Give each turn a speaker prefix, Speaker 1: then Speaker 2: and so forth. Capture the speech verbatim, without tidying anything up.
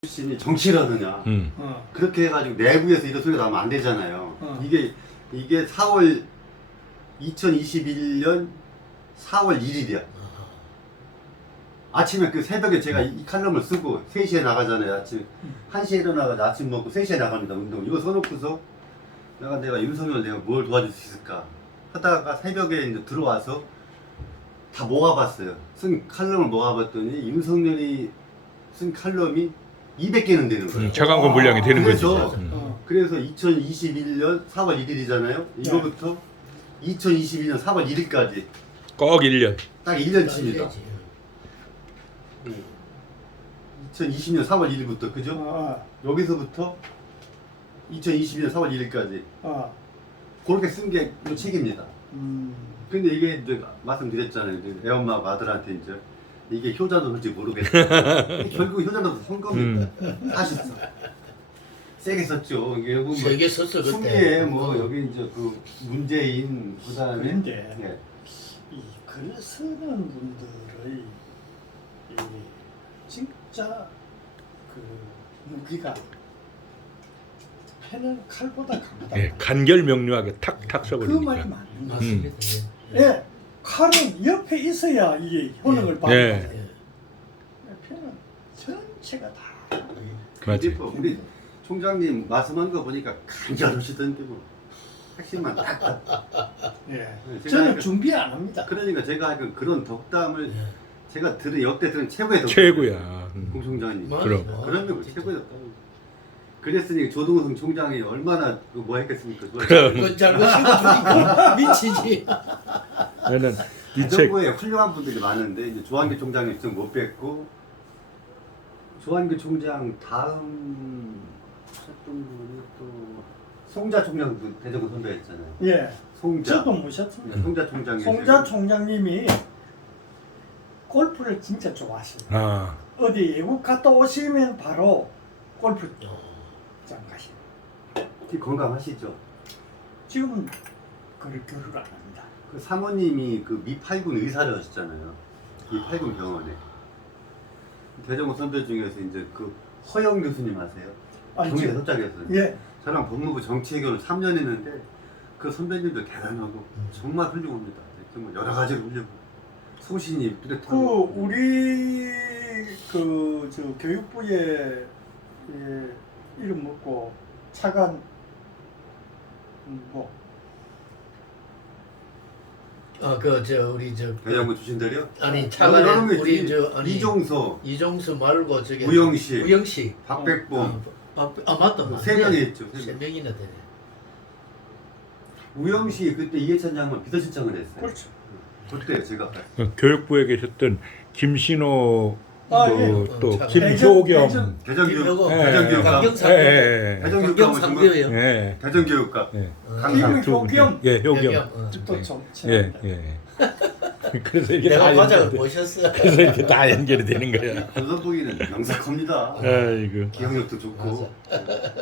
Speaker 1: 출신이 정치를 하느냐.
Speaker 2: 음.
Speaker 3: 어.
Speaker 1: 그렇게 해가지고 내부에서 이런 소리가 나면 안 되잖아요.
Speaker 3: 어.
Speaker 1: 이게 이게 사월 이천이십일 년 사월 일일이야. 아침에 그 새벽에 제가 이, 이 칼럼을 쓰고 세 시에 나가잖아요. 아침 한 시에 일어나가지고 아침 먹고 세 시에 나갑니다. 운동. 이거 써놓고서 내가 내가 윤석열 내가 뭘 도와줄 수 있을까 하다가 새벽에 이제 들어와서 다 모아봤어요. 쓴 칼럼을 모아봤더니 윤석열이 쓴 칼럼이 이백 개는 되는 거예요.
Speaker 2: 음, 차관권 분량이 되는 거지.
Speaker 1: 그래서
Speaker 2: 음.
Speaker 3: 어.
Speaker 1: 그래서 이천이십일 년 사월 일일이잖아요. 이거부터 이천이십이 년 사월 일일까지
Speaker 2: 꼭 일 년.
Speaker 1: 딱 일 년치입니다. 이천이십 년 사월 일일부터 그죠?
Speaker 3: 어.
Speaker 1: 여기서부터 이천이십이 년 사월 일일까지
Speaker 3: 어.
Speaker 1: 그렇게 쓴 게 이 책입니다.
Speaker 3: 음.
Speaker 1: 근데 이게 이제 말씀드렸잖아요. 이제 애엄마하고 아들한테 이제 이게 효자도 솔직히 모르겠다. 결국 효자도 선 겁니다. 사실상 세게 썼죠. 이게 여기 뭐
Speaker 4: 세게 썼어 그때.
Speaker 1: 추미애 뭐 여기 이제 그 문재인 그다음에
Speaker 3: 그런데
Speaker 1: 예.
Speaker 3: 이 글 쓰는 분들의 이 진짜 그 무기가 펜은 칼보다 강하다.
Speaker 2: 예, 간결 명료하게 탁탁
Speaker 3: 그
Speaker 2: 써버리니까.
Speaker 3: 말이 맞는 거.
Speaker 4: 맞습니다.
Speaker 3: 예, 칼은 옆에 있어야 이게 효능을 받는
Speaker 2: 예.
Speaker 3: 거예요. 펜은 전체가 다.
Speaker 2: 맞지.
Speaker 1: 뭐 우리 총장님 말씀한 거 보니까 간절하시던데 뭐 핵심만 딱.
Speaker 3: 예.
Speaker 1: 제가
Speaker 3: 저는
Speaker 1: 그-
Speaker 3: 준비 안 합니다.
Speaker 1: 그러니까 제가 하여튼 그런 덕담을
Speaker 4: 예.
Speaker 1: 제가 들은 역대 들은 최고의 덕담.
Speaker 2: 최고야. 음.
Speaker 1: 공총장님.
Speaker 4: 맞아.
Speaker 2: 그럼.
Speaker 1: 그런 면 최고의 덕담. 그랬으니 조동성 총장이 얼마나 그 뭐 했겠습니까?
Speaker 2: 그럼.
Speaker 4: 그건 잘못 씹어주니까 미치지.
Speaker 2: 나는 이 책
Speaker 1: 정부에 훌륭한 분들이 많은데 이제 조한규 총장님 지금 못 뵙고 조한규 총장 다음 했던 분이 또 송자 총장도 대전구 선배했잖아요.
Speaker 3: 예.
Speaker 1: 송자.
Speaker 3: 저도 모셨습니다.
Speaker 1: 네, 송자 총장이
Speaker 3: 송자 총장님이 골프를 진짜 좋아하시고
Speaker 2: 아,
Speaker 3: 어디 외국 갔다 오시면 바로 골프장 가시고
Speaker 1: 지금 건강하시죠?
Speaker 3: 지금은 그를 교류를 안 합니다.
Speaker 1: 그 사모님이 그 미팔군 의사를 하셨잖아요. 미팔군 병원에. 대전구 선배 중에서 이제 그 허영 교수님 아세요?
Speaker 3: 알죠?
Speaker 1: 경기대 석자교수.
Speaker 3: 예.
Speaker 1: 저랑 법무부 정치해결을 삼 년 했는데 그 선배님도 대단하고 정말 훌륭합니다. 정말 여러 가지로 훌륭하고 소신이
Speaker 3: 그
Speaker 1: 뚜렷하고
Speaker 3: 우리 그 저 교육부에 예, 이름 먹고 차관 음, 뭐
Speaker 4: 아그 저 우리 저
Speaker 1: 대장부 주신대요?
Speaker 4: 아니
Speaker 1: 여러
Speaker 4: 차관에
Speaker 1: 명
Speaker 4: 우리
Speaker 1: 있지.
Speaker 4: 저 아니
Speaker 1: 이종서,
Speaker 4: 이종수 말고 저기
Speaker 1: 우영식,
Speaker 4: 우영식.
Speaker 1: 박백범
Speaker 4: 아, 아 맞다.
Speaker 1: 그 세 명이 있죠. 세
Speaker 4: 세
Speaker 1: 명.
Speaker 4: 명이나 되네.
Speaker 1: 우영식이 그때 이해찬 장관 비서실장을 했어요.
Speaker 3: 그렇죠.
Speaker 1: 그때 제가 봤어요.
Speaker 2: 그 교육부에 계셨던 김신호
Speaker 3: 아,
Speaker 2: 그
Speaker 4: 예.
Speaker 2: 또
Speaker 4: 참.
Speaker 2: 김효경.
Speaker 3: 대전-
Speaker 1: 대전교육,
Speaker 4: 김여고.
Speaker 2: 예,
Speaker 1: 대전교육감,
Speaker 4: 강경상.
Speaker 2: 예, 예, 예.
Speaker 1: 대전교육감은 정말
Speaker 4: 상대예요.
Speaker 2: 예.
Speaker 1: 대전교육감,
Speaker 2: 예.
Speaker 1: 강상.
Speaker 2: 두 분.
Speaker 3: 효경.
Speaker 2: 예, 효경.
Speaker 4: 어.
Speaker 3: 또 좀
Speaker 2: 예,
Speaker 3: 친합니다.
Speaker 2: 예. 그래서 이게
Speaker 4: 내가
Speaker 2: 다
Speaker 4: 과장을
Speaker 2: 연결돼.
Speaker 4: 보셨어.
Speaker 2: 그래서 이렇게 다 연결이 되는 거야.
Speaker 1: 전선보기는 명석합니다.
Speaker 2: 아이고.
Speaker 1: 기억력도 좋고.
Speaker 4: 맞아.